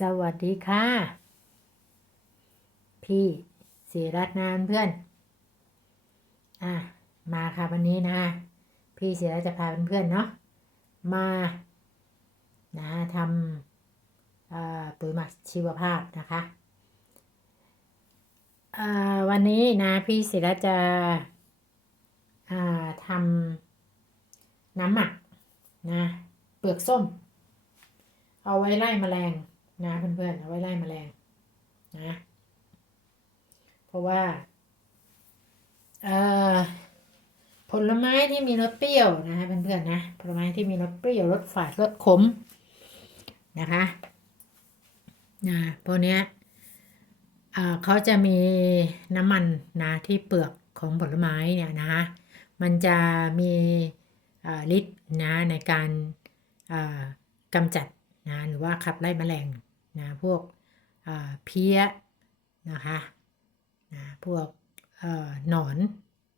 สวัสดีค่ะ พี่ศิรัตน์นานเพื่อน อะ มาค่ะวันนี้นะพี่ศิรัตน์จะพาเพื่อนๆเนาะมานะทำปุ๋ยหมักชีวภาพนะคะวันนี้นะพี่ศิรัตน์จะทำน้ำหมักนะเปลือกส้ม เอาไว้ไล่แมลง นะเพื่อนๆเอาไว้ไล่แมลงนะ เพราะว่าผลไม้ที่มีรสเปรี้ยวนะคะเพื่อนๆนะผลไม้ที่มีรสเปรี้ยวรสฝาดรสขมนะคะนะพวกเนี้ยเขาจะมีน้ำมันนะที่เปลือกของผลไม้เนี่ยนะคะมันจะมีฤทธิ์นะในการกำจัด นะหรือว่าขับไล่แมลงนะพวกเพี้ยนะคะนะพวกหนอน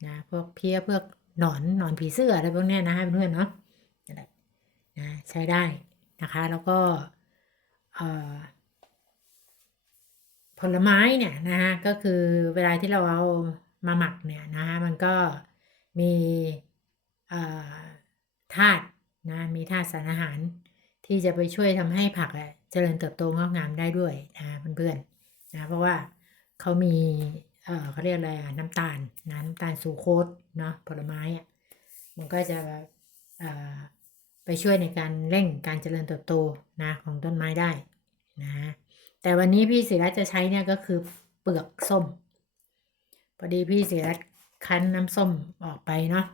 นะพวกเพี้ยพวกหนอนหนอนผีเสื้ออะไรพวกนี้นะเพื่อนๆเนาะนะนะใช้ได้นะคะแล้วก็ผลไม้เนี่ยนะฮะก็คือเวลาที่เราเอามาหมักเนี่ยนะฮะมันก็มีธาตุนะมีธาตุสารอาหาร ที่จะไปช่วยทำให้ผักอะเจริญเติบโตงอกงามได้ด้วยนะเพื่อนๆนะเพราะว่าเขามีเอ่อเขาเรียกอะไรอะน้ำตาลนะน้ำตาลสูโคสเนาะผลไม้อะมันก็จะเอ่อไปช่วยในการเร่งการเจริญเติบโตนะของต้นไม้ได้นะแต่วันนี้พี่ศิรัตน์จะใช้เนี่ยก็คือเปลือกส้ม พอดีพี่ศิรัตน์คั้นน้ำส้มออกไปเนาะ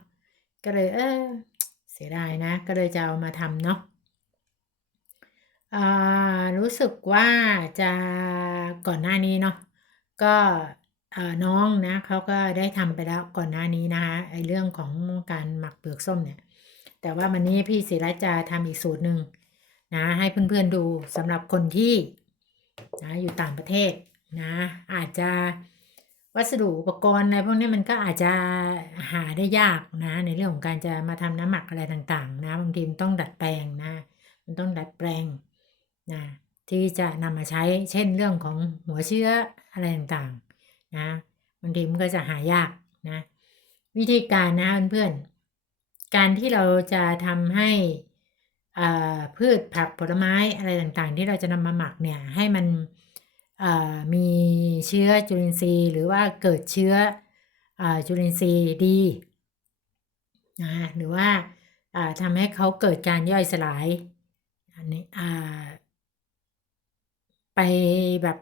ก็เลยเออเสียดายนะ ก็เลยจะเอามาทำเนาะ อ่า รู้สึกว่าจะ ก่อนหน้านี้เนาะ ก็ เอ่อ น้องนะ เขาก็ได้ทำไปแล้วก่อนหน้านี้นะคะ ไอเรื่องของการหมักเปลือกส้มเนี่ย แต่ว่าวันนี้พี่ศิรัตน์จะทำอีกสูตรหนึ่งนะ ให้เพื่อนๆดูสำหรับคนที่นะอยู่ต่างประเทศนะ อาจจะวัสดุอุปกรณ์อะไรพวกนี้มันก็อาจจะหาได้ยากนะ ในเรื่องของการจะมาทำน้ำหมักอะไรต่างๆ นะบางทีมันต้องดัดแปลงนะ มันต้องดัดแปลง นะที่จะนำมาใช้เช่นเรื่องของหัวเชื้ออะไรต่างๆนะบางทีมันก็จะหายากนะวิธีการนะเพื่อนๆการที่เราจะทำให้อ่าพืชผักผลไม้อะไรต่างๆ ที่เราจะนำมาหมักเนี่ยให้มันอ่ามีเชื้อจุลินทรีย์ หรือว่าเกิดเชื้ออ่าจุลินทรีย์ดีนะหรือว่าอ่าทำให้เขาเกิดการย่อยสลายอันนี้อ่า ไปแบบ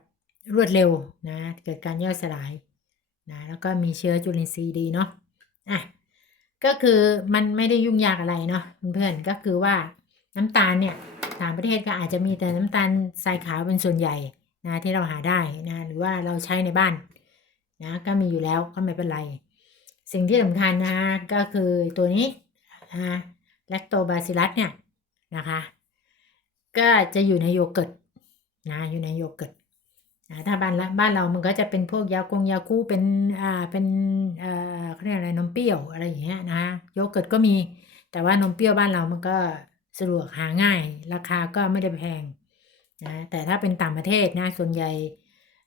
รวดเร็วนะ เกิดการย่อยสลายนะแล้วก็มีเชื้อจุลินทรีย์ดีเนาะอะก็คือมันไม่ได้ยุ่งยากอะไรเนาะเพื่อนๆก็คือว่าน้ำตาลเนี่ยต่างประเทศก็อาจจะมีแต่น้ำตาลทรายขาวเป็นส่วนใหญ่นะที่เราหาได้นะหรือว่าเราใช้ในบ้านนะก็มีอยู่แล้วก็ไม่เป็นไร สิ่งที่สำคัญนะก็คือตัวนี้นะแลคโตบาซิลัสเนี่ยนะคะ ก็จะอยู่ในโยเกิร์ต นะอยู่ในโยเกิร์ตนะถ้าบ้านละบ้านเรามันก็จะเป็นพวกยากงยาคูเป็นอ่าเป็นเอ่อเขาเรียกอะไรนมเปรี้ยวอะไรอย่างเงี้ยนะโยเกิร์ตก็มี แต่ว่านมเปรี้ยวบ้านเรามันก็สะดวกหาง่าย ราคาก็ไม่ได้แพงนะแต่ถ้าเป็นต่างประเทศนะส่วนใหญ่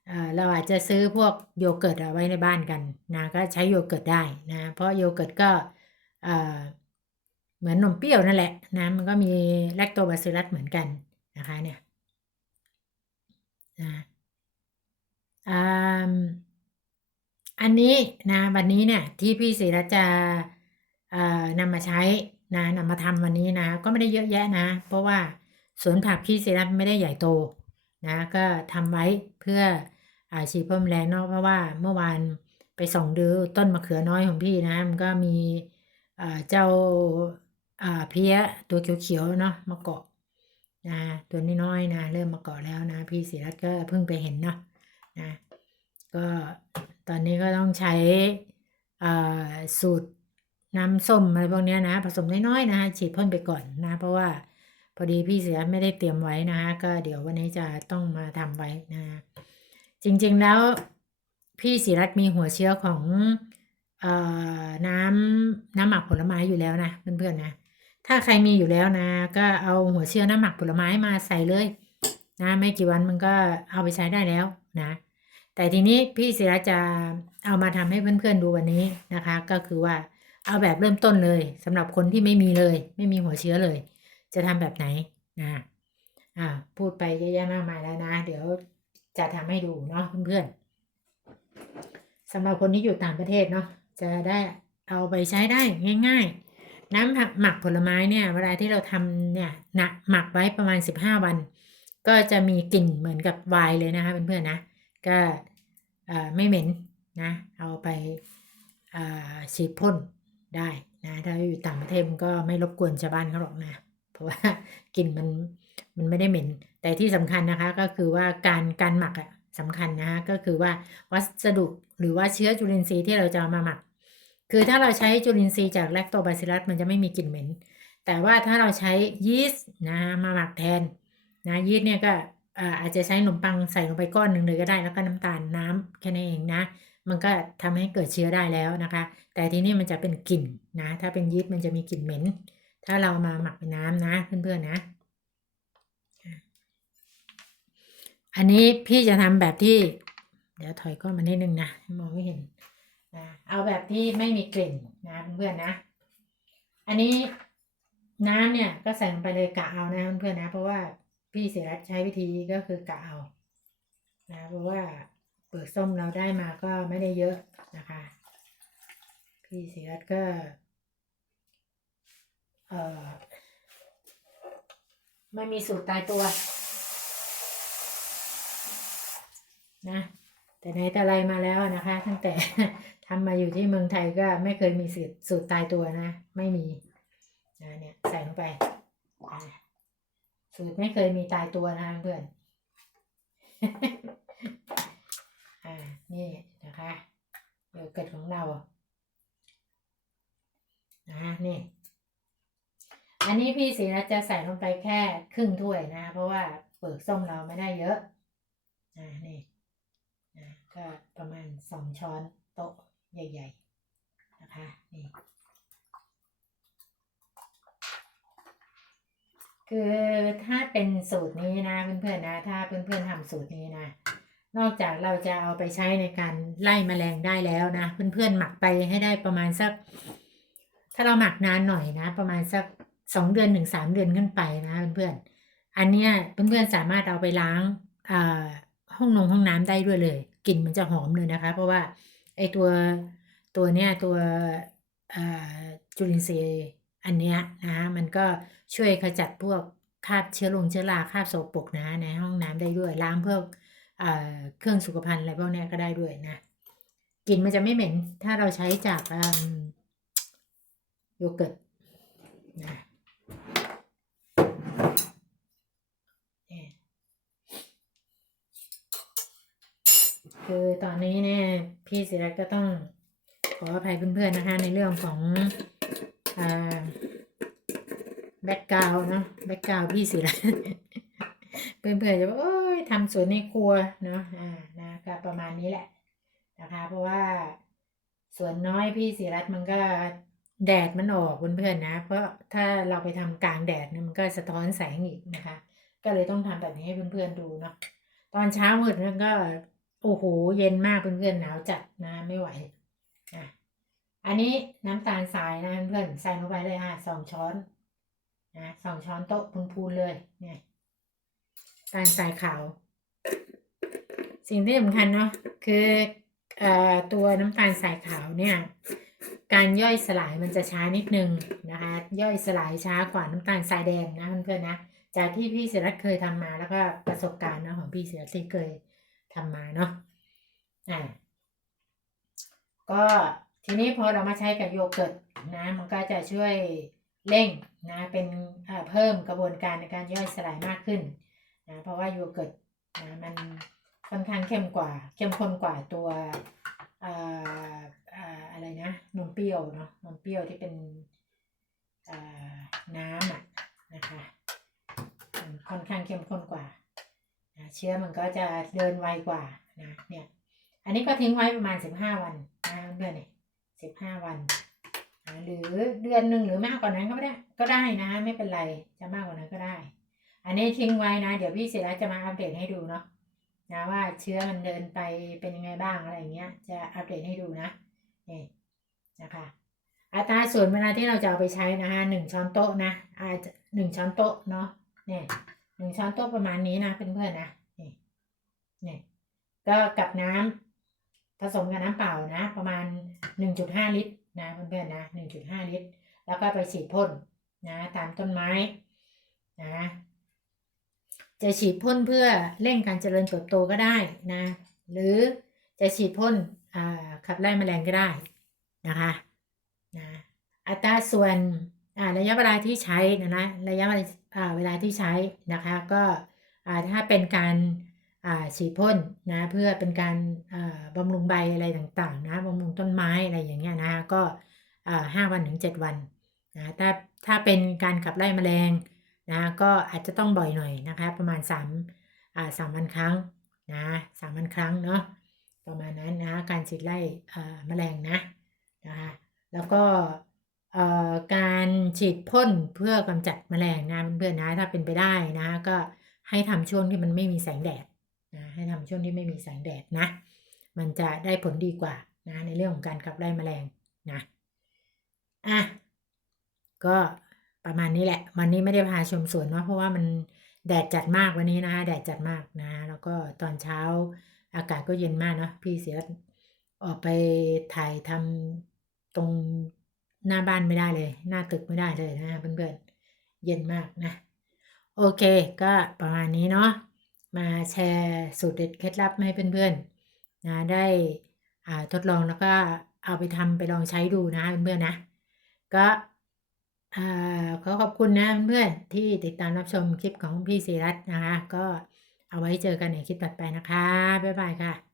เออเราอาจจะซื้อพวกโยเกิร์ตเอาไว้ในบ้านกันนะก็ใช้โยเกิร์ตได้นะเพราะโยเกิร์ตก็เอ่อเหมือนนมเปรี้ยวนั่นแหละนะมันก็มีแลคโตบาซิลัสเหมือนกันนะคะเนี่ย นะอันนี้นะวันนี้เนี่ยที่พี่ศิรัตน์จะเอ่อนำมาใช้นะนำมาทำวันนี้นะ ก็ไม่ได้เยอะแยะนะ เพราะว่าสวนผักพี่ศิรัตน์ไม่ได้ใหญ่โตนะก็ทำไว้เพื่ออาฉีดพ่นแมลงเนาะเพราะว่าเมื่อวานไปส่องดูต้นมะเขือน้อยของพี่นะมันก็มีเจ้าอ่าเพี้ยตัวเขียวๆเนาะมาเกาะ นะตัวน้อยๆนะเริ่มมาเกาะแล้วนะ พี่ศิรัตก็เพิ่งไปเห็นเนาะนะก็ตอนนี้ก็ต้องใช้อ่าสูตรน้ำส้มอะไรพวกนี้นะผสมน้อยๆนะฉีดพ่นไปก่อนนะ เพราะว่าพอดีพี่ศิรัตน์ไม่ได้เตรียมไว้นะก็เดี๋ยววันนี้จะต้องมาทำไว้นะ จริงๆแล้วพี่ศิรัตมีหัวเชื้อของเอ่อน้ำน้ำหมักผลไม้อยู่แล้วนะเพื่อนๆนะ ถ้าใครมีอยู่แล้วนะ ก็เอาหัวเชื้อน้ำหมักผลไม้มาใส่เลย นะไม่กี่วันมันก็เอาไปใช้ได้แล้วนะ แต่ทีนี้พี่ศิระจะเอามาทำให้เพื่อนๆดูวันนี้นะคะ ก็คือว่าเอาแบบเริ่มต้นเลยสำหรับคนที่ไม่มีเลย ไม่มีหัวเชื้อเลย จะทำแบบไหนนะอ่าพูดไปเยอะแยะมากมายแล้วนะ เดี๋ยวจะทำให้ดูเนาะเพื่อนๆสำหรับคนที่อยู่ต่างประเทศเนาะจะได้เอาไปใช้ได้ง่ายๆ น้ำหมักผลไม้เนี่ย เวลาที่เราทำเนี่ยนะหมักไว้ประมาณ 15 วัน ก็จะมีกลิ่นเหมือนกับไวน์เลยนะคะเพื่อนๆนะ ก็ไม่เหม็นนะ เอาไปฉีดพ่นได้นะถ้าอยู่ต่างประเทศมันก็ไม่รบกวนชาวบ้านเขาหรอกนะ เพราะว่ากลิ่นมันมันไม่ได้เหม็น แต่ที่สำคัญนะคะก็คือว่าการการหมักอะสำคัญนะคะก็คือว่าวัสดุหรือว่าเชื้อจุลินทรีย์ที่เราจะเอามาหมัก คือถ้าเราใช้จุลินทรีย์จากแลคโตบาซิลัสมันจะไม่มีกลิ่นเหม็น แต่ว่าถ้าเราใช้ยีสต์นะมาหมักแทนนะยีสต์เนี่ยก็อาจจะใช้ขนมปังใส่ลงไปก้อนหนึ่งเลยก็ได้ แล้วก็น้ำตาลน้ำแค่นั้นเองนะ มันก็ทำให้เกิดเชื้อได้แล้วนะคะ แต่ทีนี้มันจะเป็นกลิ่นนะ ถ้าเป็นยีสต์มันจะมีกลิ่นเหม็น ถ้าเรามาหมักเป็นน้ำนะเพื่อนๆนะอันนี้พี่จะทำแบบที่ เดี๋ยวถอยก้อนมานิดนึงนะมองไม่เห็น นะเอาแบบที่ไม่มีกลิ่นนะเพื่อนๆนะ อันนี้น้ำเนี่ยก็ใส่ลงไปเลยกะเอานะเพื่อนๆนะ เพราะว่าพี่เสียรัตใช้วิธีก็คือกะเอานะเพราะว่าเปลือกส้มเราได้มาก็ไม่ได้เยอะนะคะ พี่เสียรัตก็เออไม่มีสูตรตายตัว นะ แต่ไหนแต่ไรมาแล้วนะคะ ตั้งแต่ทำมาอยู่ที่เมืองไทยก็ไม่เคยมีสูตรสูตรตายตัวนะ ไม่มีนะเนี่ยใส่ลงไปสูตรไม่เคยมีตายตัวนะเพื่อนอ่านี่นะคะโยเกิร์ตของเรานะนี่ อันนี้พี่ศีน์จะใส่ลงไปแค่ครึ่งถ้วยนะ เพราะว่าเปลือกส้มเราไม่ได้เยอะอ่านี่ ก็ประมาณสองช้อนโต๊ะใหญ่ ๆ นะคะนี่คือถ้าเป็นสูตรนี้นะเพื่อนๆนะ ถ้าเพื่อนๆทำสูตรนี้นะ นอกจากเราจะเอาไปใช้ในการไล่แมลงได้แล้วนะ เพื่อนๆหมักไปให้ได้ประมาณสัก ถ้าเราหมักนานหน่อยนะ ประมาณสักสองเดือนถึงสามเดือนขึ้นไปนะเพื่อนๆอันเนี้ยเพื่อนๆสามารถเอาไปล้างห้องนงห้องน้ำได้ด้วยเลย กลิ่นมันจะหอมเลยนะคะ เพราะว่าไอตัวตัวเนี้ยตัวจุลินทรีย์อันเนี้ยนะมันก็ช่วยขจัดพวกคราบเชื้อลงเชื้อราคราบโสโปกนะในห้องน้ำได้ด้วยล้างพวกอ่าเครื่องสุขภัณฑ์อะไรพวกนี้ก็ได้ด้วยนะกลิ่นมันจะไม่เหม็นถ้าเราใช้จากโยเกิร์ตนะเนี่ย คือตอนนี้เนี่ยพี่ศิรัตน์ก็ต้องขออภัยเพื่อนๆนะคะ ในเรื่องของแบ็กกราวเนาะแบ็กกราวพี่ศิรัตน์เพื่อนๆจะบอกโอ้ยทำสวนในครัวเนาะอ่านะก็ประมาณนี้แหละนะคะ เพราะว่าสวนน้อยพี่ศิรัตน์มันก็แดดมันออกเพื่อนๆนะ เพราะถ้าเราไปทำกลางแดดเนี่ยมันก็สะท้อนแสงอีกนะคะ ก็เลยต้องทำแบบนี้ให้เพื่อนๆดูเนาะตอนเช้ามืดมันก็ โอ้โห เย็นมากเพื่อนๆหนาวจัดนะไม่ไหวอะอันนี้น้ำตาลทรายนะเพื่อนๆใส่ลงไปเลยอะสองช้อนนะสองช้อนโต๊ะพูนๆเลยเนี่ยตาลทรายขาว สิ่งที่สำคัญเนาะคือเอ่อตัวน้ำตาลทรายขาวเนี่ยการย่อยสลายมันจะช้านิดนึงนะคะย่อยสลายช้ากว่าน้ำตาลทรายแดงนะเพื่อนๆนะจากที่พี่ศิรัตน์เคยทำมาแล้วก็ประสบการณ์เนาะของพี่ศิรัตน์ที่เคย ทำมาเนาะอ่าก็ทีนี้พอเรามาใช้กับโยเกิร์ตนะมันก็จะช่วยเร่งนะเป็นเพิ่มกระบวนการในการย่อยสลายมากขึ้นนะเพราะว่าโยเกิร์ตนะมันค่อนข้างเข้มกว่า เข้มข้นกว่าตัวอออะไรนะนมเปรี้ยวเนาะนมเปรี้ยวที่เป็นน้ำอะนะคะค่อนข้างเข้มข้นกว่า นะเชื้อมันก็จะเดินไวกว่านะเนี่ยอันนี้ก็ทิ้งไว้ประมาณสิบห้าวันนะเพื่อนเนี่ยสิบห้าวันนะหรือเดือนหนึ่งหรือมากกว่านั้นก็ได้ก็ได้นะ ไม่เป็นไรจะมากกว่านั้นก็ได้ อันนี้ทิ้งไว้นะ เดี๋ยวพี่ศิระจะมาอัปเดตให้ดูเนาะนะว่าเชื้อมันเดินไปเป็นยังไงบ้างอะไรเงี้ย จะอัปเดตให้ดูนะนี่นะคะอัตราส่วนเวลาที่เราจะเอาไปใช้นะคะหนึ่งช้อนโต๊ะนะอาจหนึ่งช้อนโต๊ะเนาะเนี่ย นึ่งช้อนโต๊ะประมาณนี้นะเพื่อนๆนะนี่นี่ก็กับน้ำผสมกับน้ำเปล่านะ ประมาณหนึ่งจุดห้าลิตรนะเพื่อนๆนะหนึ่งจุดห้าลิตร แล้วก็ไปฉีดพ่นนะตามต้นไม้นะจะฉีดพ่นเพื่อเร่งการเจริญเติบโตก็ได้นะ หรือจะฉีดพ่นขับไล่แมลงก็ได้นะคะนะอัตราส่วนระยะเวลาที่ใช้นะนะระยะเวลา เวลาที่ใช้นะคะก็ถ้าเป็นการฉีดพ่นนะเพื่อเป็นการบำรุงใบอะไรต่างๆนะบำรุงต้นไม้อะไรอย่างเงี้ยนะก็ห้าวันถึงเจ็ดวันนะถ้าถ้าเป็นการขับไล่แมลงนะก็อาจจะต้องบ่อยหน่อยนะคะประมาณ3อ่าสามวันครั้งนะสามวันครั้งเนาะประมาณนั้นนะการฉีดไล่แมลงนะนะคะแล้วก็ เอ่อการฉีดพ่นเพื่อกำจัดแมลงนะเพื่อนๆนะถ้าเป็นไปได้นะก็ให้ทำช่วงที่มันไม่มีแสงแดดนะให้ทำช่วงที่ไม่มีแสงแดดนะ มันจะได้ผลดีกว่านะในเรื่องของการขับไล่แมลงนะอะก็ประมาณนี้แหละ วันนี้ไม่ได้พาชมสวนเนาะเพราะว่ามันแดดจัดมากวันนี้นะคะแดดจัดมากนะ แล้วก็ตอนเช้าอากาศก็เย็นมากเนาะพี่เสียออกไปถ่ายทำตรง หน้าบ้านไม่ได้เลย หน้าตึกไม่ได้เลยนะเพื่อนๆเย็นมากนะ โอเค ก็ประมาณนี้เนาะมาแชร์สูตรเด็ดเคล็ดลับให้เพื่อนๆนะได้ทดลองแล้วก็เอาไปทำไปลองใช้ดูนะเพื่อนๆนะก็ขอขอบคุณนะเพื่อนๆที่ติดตามรับชมคลิปของพี่ศิรัตน์นะคะ ก็เอาไว้เจอกันในคลิปต่อไปนะคะ บ๊ายบายค่ะ